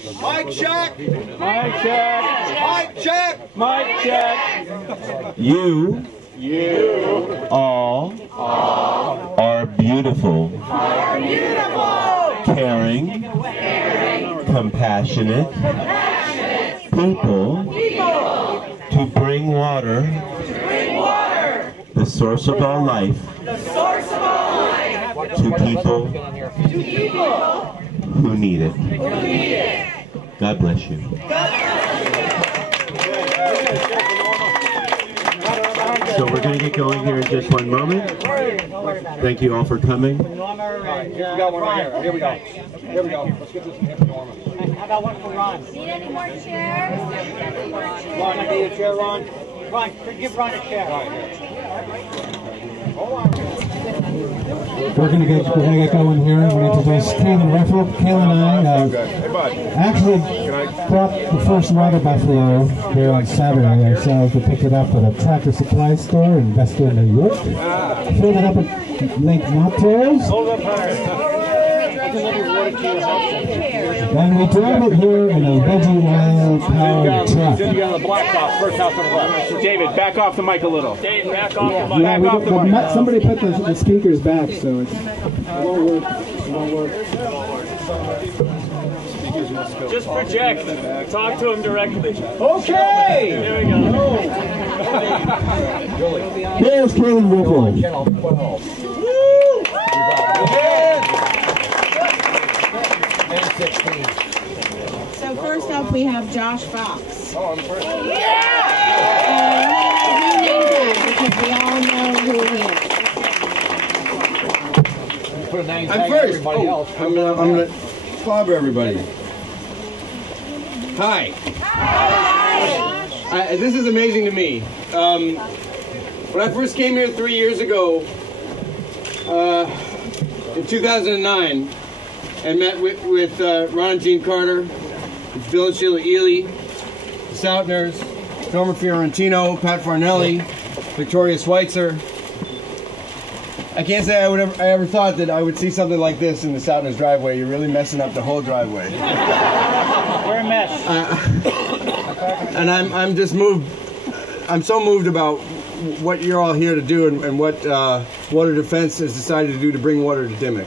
Mic check! Mic check! Mic check! Mic check! You all are beautiful. Caring, compassionate people to bring water, the source of all life, to people who need it. God bless you. So we're going to get going here in just one moment. Thank you all for coming. We got one right here. Here we go. Here we go. Let's get this in here for Norma. How about one for Ron? Need any more chairs? Ron, I need a chair, Ron. Ron, give Ron a chair. Hold on. We're gonna get going here. We're gonna introduce Calin Riffle. Calin and I actually brought the first water buffalo here on Saturday ourselves. We picked it up at a Tractor Supply store in Vestal, New York. Filled it up at Lake Mocktails. Hold up higher. And we drove it here in a veggie oil powered truck. Then you got on the black box, first house on the left. David, back off the mic a little. Dave, back off the mic. Yeah, Back off the mic. somebody put the speakers back, so it won't work. It won't work. Just project. Talk to him directly. Okay! There we go. Here's Calin Riffle. So first up we have Josh Fox. Oh, I'm first. We named that because we all know who he is. I'm first. I'm gonna clobber everybody. Hi. This is amazing to me. When I first came here 3 years ago, in 2009, and met with Ron and Jean Carter, Bill and Sheila Ely, the Soutners, Norma Fiorentino, Pat Farnelli, Victoria Switzer. I can't say I ever thought that I would see something like this in the Soutners driveway. You're really messing up the whole driveway. We're a mess. And I'm just moved. I'm so moved about what you're all here to do and what Water Defense has decided to do to bring water to Dimock.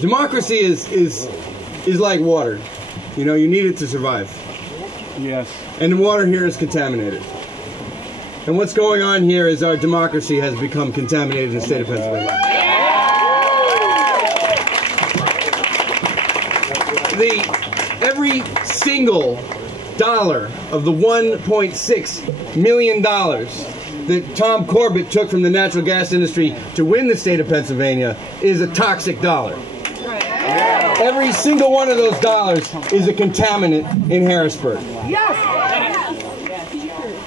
Democracy is like water. You know, you need it to survive. Yes. And the water here is contaminated. And what's going on here is our democracy has become contaminated in the state of Pennsylvania. Every single dollar of the $1.6 million that Tom Corbett took from the natural gas industry to win the state of Pennsylvania is a toxic dollar. Every single one of those dollars is a contaminant in Harrisburg. Yes!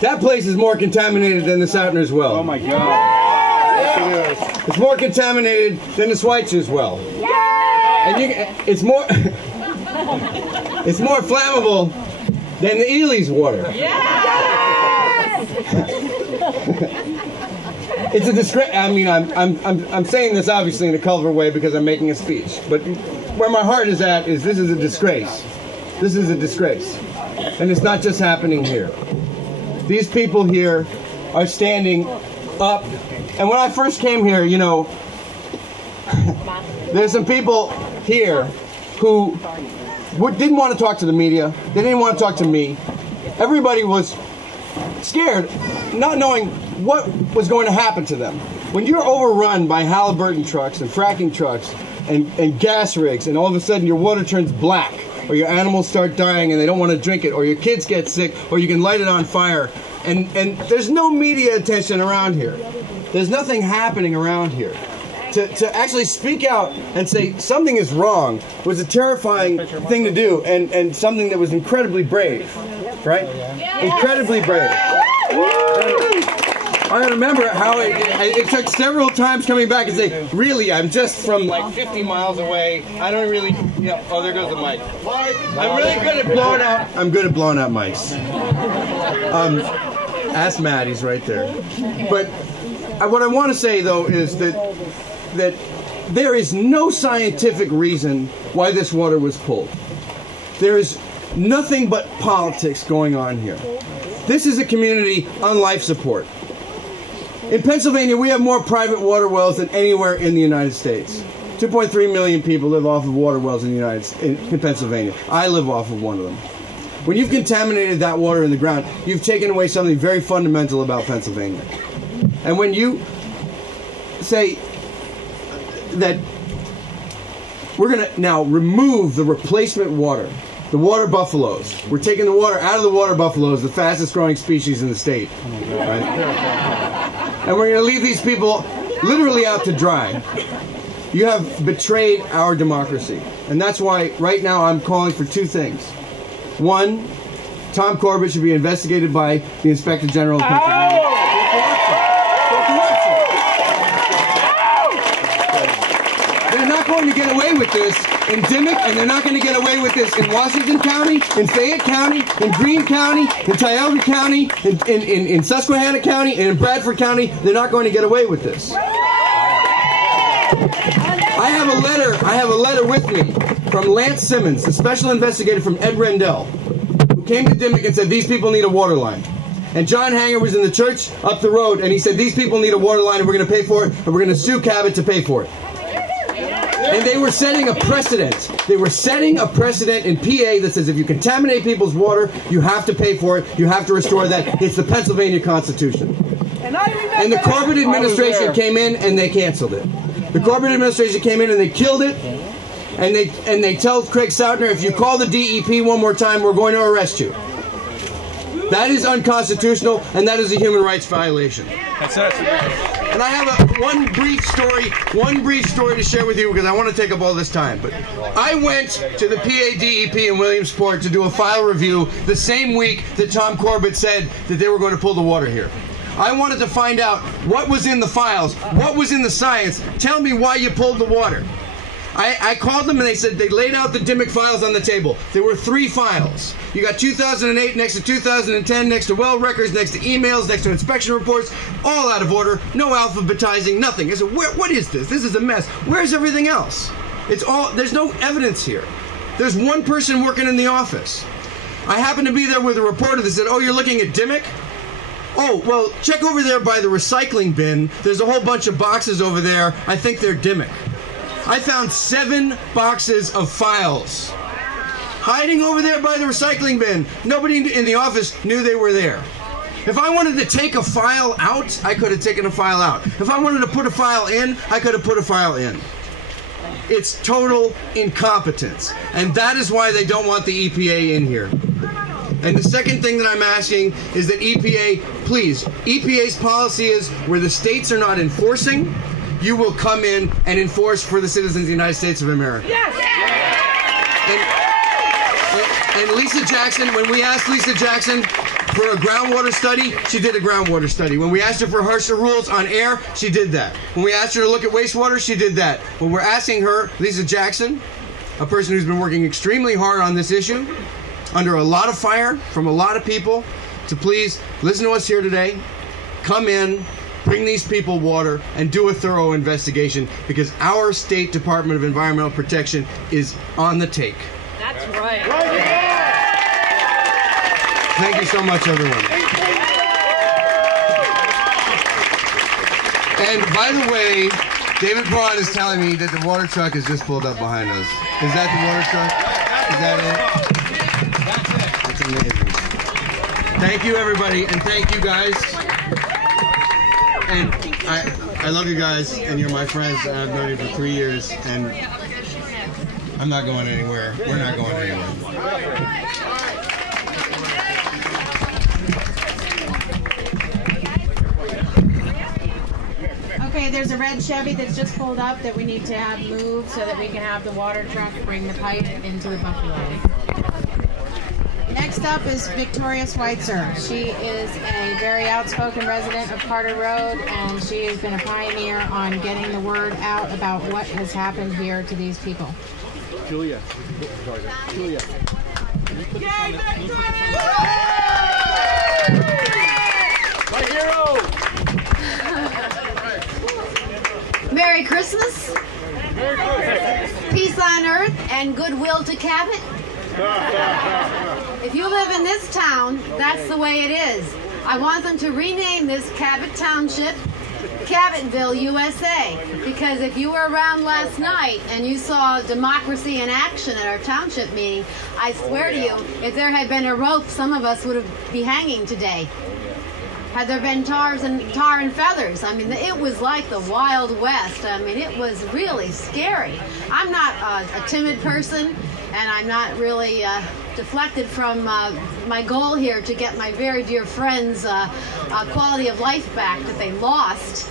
That place is more contaminated than the Soutners well. Oh my God. Yes, it is. It's more contaminated than the Schweitzer's well. And it's more it's more flammable than the Ely's water. It's a disgrace. I mean, I'm saying this obviously in a colorful way because I'm making a speech, but where my heart is at is this is a disgrace. This is a disgrace, and it's not just happening here. These people here are standing up, and when I first came here, you know, there's some people here who didn't want to talk to the media. They didn't want to talk to me. Everybody was scared, not knowing what was going to happen to them. When you're overrun by Halliburton trucks and fracking trucks and gas rigs, and all of a sudden your water turns black, or your animals start dying and they don't want to drink it, or your kids get sick, or you can light it on fire, and there's no media attention around here. There's nothing happening around here. To actually speak out and say something is wrong was a terrifying thing to do, and something that was incredibly brave, right? Incredibly brave. I remember how it took several times coming back and saying, really, I'm just from like 50 miles away. I don't really, oh, there goes the mic. I'm really good at blowing out. I'm good at blowing out mics. Ask Matt, he's right there. But what I want to say, though, is that there is no scientific reason why this water was pulled. There is nothing but politics going on here. This is a community on life support. In Pennsylvania, we have more private water wells than anywhere in the United States. 2.3 million people live off of water wells in Pennsylvania. I live off of one of them. When you've contaminated that water in the ground, you've taken away something very fundamental about Pennsylvania. And when you say that we're going to now remove the replacement water, the water buffaloes, we're taking the water out of the water buffaloes, the fastest growing species in the state. Right? And we're going to leave these people literally out to dry. You have betrayed our democracy. And that's why right now I'm calling for two things. One, Tom Corbett should be investigated by the Inspector General of Pennsylvania. They're not going to get away with this in Dimock, and they're not going to get away with this in Washington County, in Fayette County, in Greene County, in Tioga County, in Susquehanna County, and in Bradford County. They're not going to get away with this. I have a letter with me from Lance Simmons, the special investigator from Ed Rendell, who came to Dimock and said these people need a water line. And John Hanger was in the church up the road, and he said these people need a water line, and we're going to pay for it, and we're going to sue Cabot to pay for it. And they were setting a precedent. They were setting a precedent in PA that says if you contaminate people's water, you have to pay for it. You have to restore that. It's the Pennsylvania Constitution. And the Corbett administration came in and they canceled it. The Corbett administration came in and they killed it. And they tell Craig Soutner, if you call the DEP one more time, we're going to arrest you. That is unconstitutional, and that is a human rights violation. That's it. And I have one brief story to share with you because I want to take up all this time. But I went to the PA DEP in Williamsport to do a file review the same week that Tom Corbett said that they were going to pull the water here. I wanted to find out what was in the files, what was in the science. Tell me why you pulled the water. I called them and they said they laid out the Dimock files on the table. There were 3 files. You got 2008 next to 2010, next to well records, next to emails, next to inspection reports, all out of order, no alphabetizing, nothing. I said, what is this? This is a mess. Where's everything else? There's no evidence here. There's one person working in the office. I happened to be there with a reporter that said, oh, you're looking at Dimock? Oh, well, check over there by the recycling bin. There's a whole bunch of boxes over there. I think they're Dimock. I found 7 boxes of files hiding over there by the recycling bin. Nobody in the office knew they were there. If I wanted to take a file out, I could have taken a file out. If I wanted to put a file in, I could have put a file in. It's total incompetence. And that is why they don't want the EPA in here. And the second thing that I'm asking is that EPA, please, EPA's policy is where the states are not enforcing, you will come in and enforce for the citizens of the United States of America. Yes. And Lisa Jackson, when we asked Lisa Jackson for a groundwater study, she did a groundwater study. When we asked her for harsher rules on air, she did that. When we asked her to look at wastewater, she did that. When we're asking her, Lisa Jackson, a person who's been working extremely hard on this issue, under a lot of fire from a lot of people, to please listen to us here today, come in, bring these people water, and do a thorough investigation, because our State Department of Environmental Protection is on the take. That's right. Thank you so much, everyone. And by the way, David Braun is telling me that the water truck has just pulled up behind us. Is that the water truck? Is that it? That's amazing. Thank you, everybody, and thank you guys. And I love you guys, and you're my friends. I've known you for 3 years, and I'm not going anywhere. We're not going anywhere. Okay, there's a red Chevy that's just pulled up that we need to have moved so that we can have the water truck bring the pipe into the buffalo. Next up is Victoria Switzer. She is a very outspoken resident of Carter Road, and she has been a pioneer on getting the word out about what has happened here to these people. Julia. Julia. Yay, Victoria! My hero! Merry Christmas. Merry Christmas. Peace peace on earth and goodwill to Cabot? If you live in this town, that's the way it is. I want them to rename this Cabot Township Cabotville, USA, because if you were around last night and you saw democracy in action at our township meeting, I swear to you, if there had been a rope, some of us would be hanging today. Had there been tar and feathers, I mean, it was like the Wild West. I mean, it was really scary. I'm not a timid person, and I'm not really deflected from my goal here to get my very dear friends' quality of life back that they lost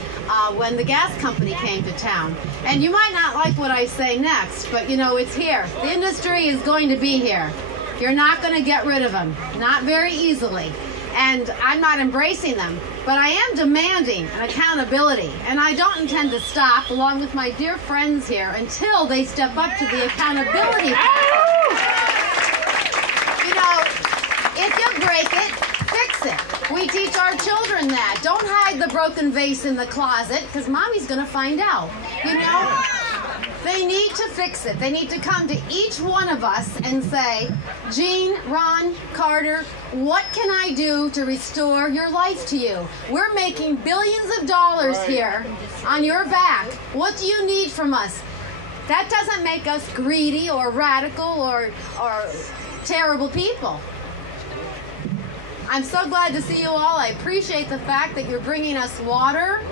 when the gas company came to town. And you might not like what I say next, but you know, it's here. The industry is going to be here. You're not going to get rid of them, not very easily. And I'm not embracing them, but I am demanding an accountability. And I don't intend to stop, along with my dear friends here, until they step up to the accountability factor. You know, if you break it, fix it. We teach our children that. Don't hide the broken vase in the closet, because Mommy's going to find out. You know? They need to fix it. They need to come to each one of us and say, Gene, Ron, Carter, what can I do to restore your life to you? We're making billions of dollars here on your back. What do you need from us? That doesn't make us greedy or radical or terrible people. I'm so glad to see you all. I appreciate the fact that you're bringing us water.